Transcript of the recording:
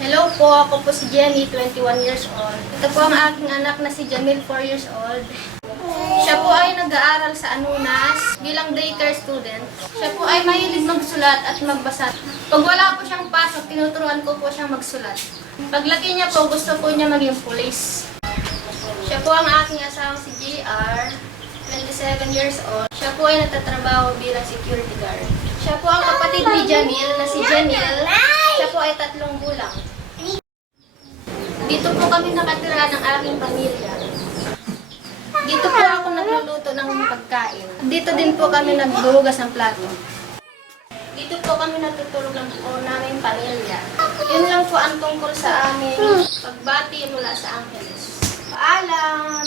Hello po, ako po si Jenny, 21 years old. Ito po ang aking anak na si Jamil, 4 years old. Siya po ay nag-aaral sa Anunas bilang daycare student. Siya po ay mahilig magsulat at magbasa. Pag wala po siyang pasok, tinuturuan ko po siyang magsulat. Paglaki niya po, gusto po niya maging pulis. Siya po ang aking asawang si JR, 27 years old. Siya po ay nagtatrabaho bilang security guard. Siya po ang kapatid ni Jamil na si Jamil. Siya po ay 3 gulang. Dito po kami nakatira ng aking pamilya. Dito po ako nagluluto ng pagkain. Dito din po kami naghuhugas ng plato. Dito po kami natutulog ng naming pamilya. Yun lang po ang tungkol sa aming pagbati mula sa Angeles. Paalam!